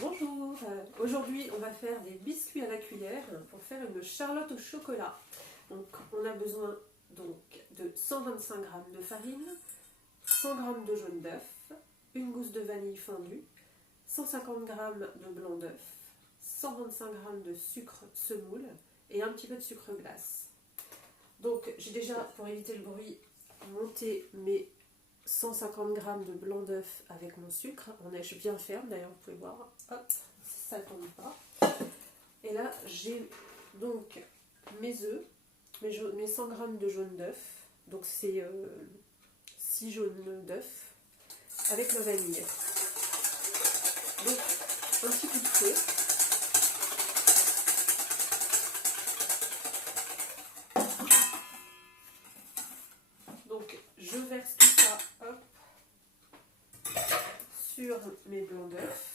Bonjour, aujourd'hui on va faire des biscuits à la cuillère pour faire une charlotte au chocolat. Donc on a besoin de 125 g de farine, 100 g de jaune d'œuf, une gousse de vanille fondue, 150 g de blanc d'œuf, 125 g de sucre semoule et un petit peu de sucre glace. Donc j'ai déjà, pour éviter le bruit, monté mes 150 g de blanc d'œuf avec mon sucre en neige bien ferme, d'ailleurs vous pouvez voir, hop, ça ne tombe pas. Et là j'ai donc mes œufs, mes 100 g de jaune d'œuf, donc c'est 6 jaunes d'œuf avec la vanille. Donc un petit coup de feu. Donc je verse tout ça, hop, sur mes blancs d'œufs.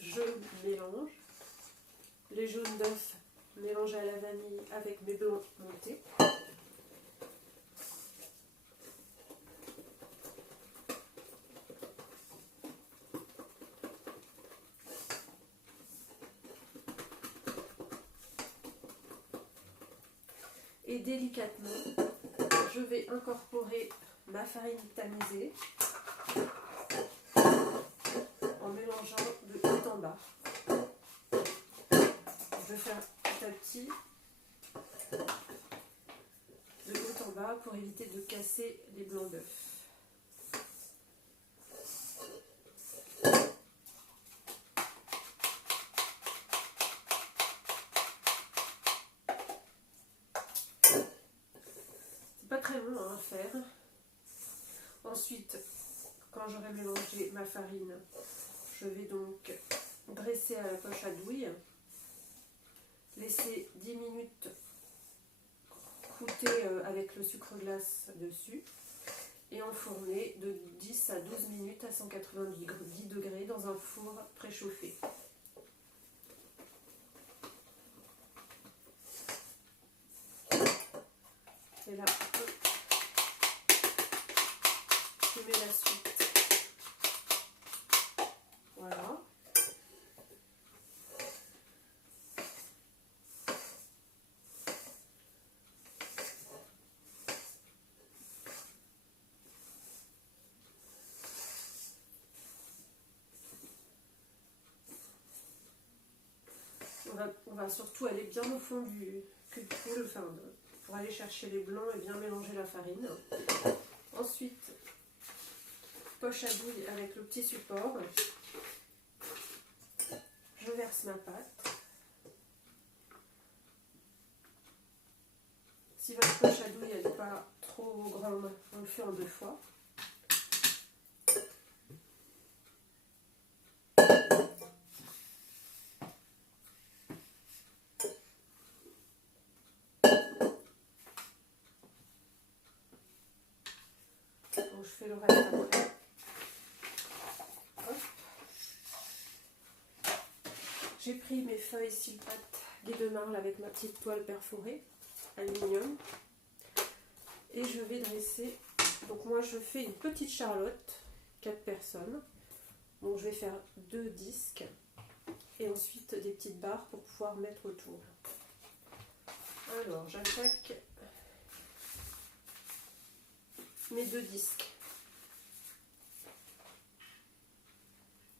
Je mélange les jaunes d'œufs mélangés à la vanille avec mes blancs montés. Et délicatement, je vais incorporer ma farine tamisée en mélangeant de haut en bas. Je vais faire petit à petit de haut en bas pour éviter de casser les blancs d'œufs. Pas très long à faire. Ensuite, quand j'aurai mélangé ma farine, je vais donc dresser à la poche à douille, laisser 10 minutes croûter avec le sucre glace dessus et enfourner de 10 à 12 minutes à 190 degrés dans un four préchauffé. Et là, je mets la suite. Voilà. On va surtout aller bien au fond du cul de poule, pour aller chercher les blancs et bien mélanger la farine. Ensuite, poche à douille avec le petit support. Je verse ma pâte. Si votre poche à douille n'est pas trop grande, on le fait en 2 fois. Donc je fais le reste après. J'ai pris mes feuilles Silpat Guy de Marle avec ma petite toile perforée, aluminium. Et je vais dresser, donc moi je fais une petite charlotte, 4 personnes. Donc je vais faire 2 disques et ensuite des petites barres pour pouvoir mettre autour. Alors j'attaque mes 2 disques.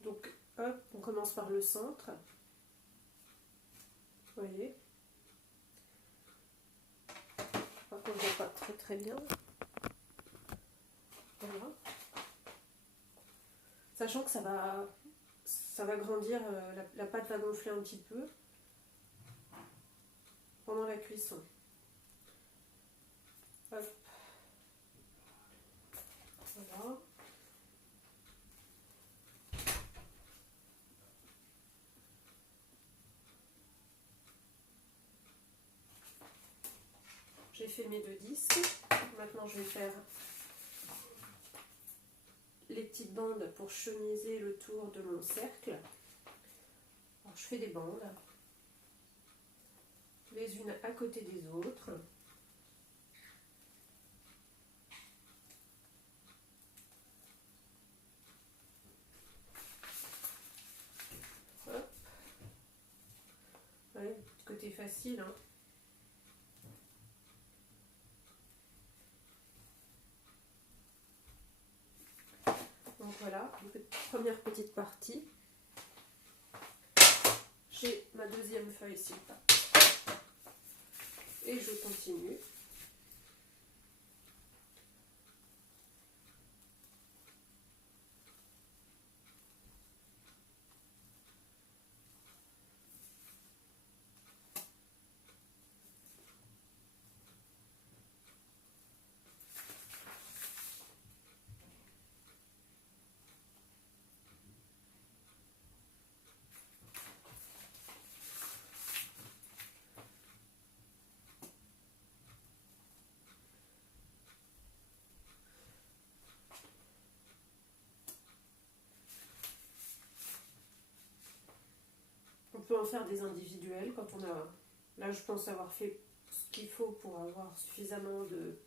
Donc hop, on commence par le centre. Vous voyez, par contre je ne vois pas très bien. Voilà. Sachant que ça va grandir, la pâte va gonfler un petit peu pendant la cuisson. Hop. Voilà. J'ai fait mes 2 disques. Maintenant je vais faire les petites bandes pour chemiser le tour de mon cercle. Alors je fais des bandes. les unes à côté des autres. Hop. Ouais, côté facile, hein. Donc voilà, une première petite partie. J'ai ma deuxième feuille ici. Et je continue. On peut en faire des individuels quand on a... Là, je pense avoir fait ce qu'il faut pour avoir suffisamment de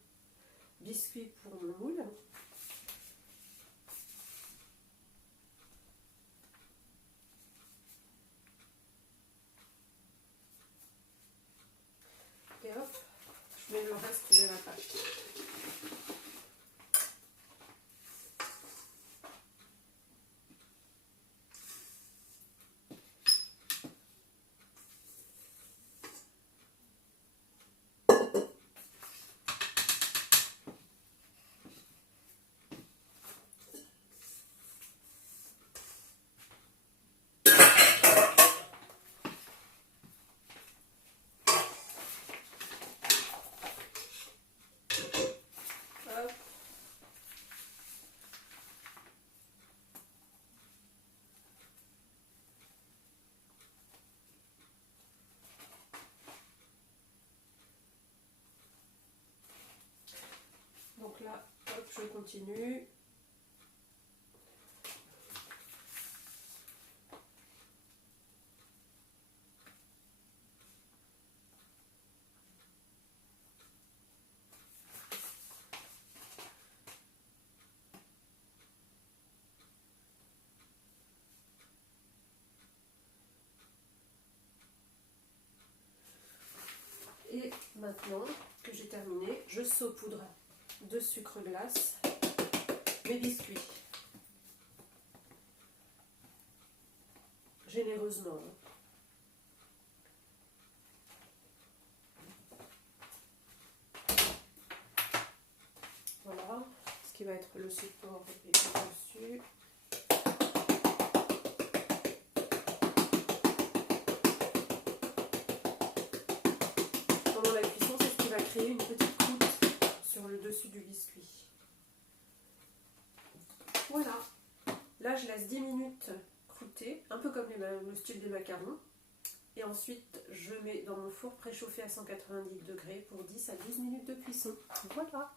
biscuits pour mon moule. Et hop, je mets le reste de la pâte. Donc là, hop, je continue. Et maintenant que j'ai terminé, je saupoudre de sucre glace mes biscuits. Généreusement. Voilà, ce qui va être le support est dessus. Pendant la cuisson, c'est ce qui va créer une petite croûte sur le dessus du biscuit. Voilà. Là, je laisse 10 minutes croûter, un peu comme le style des macarons. Et ensuite, je mets dans mon four préchauffé à 190 degrés pour 10 à 12 minutes de cuisson. Voilà.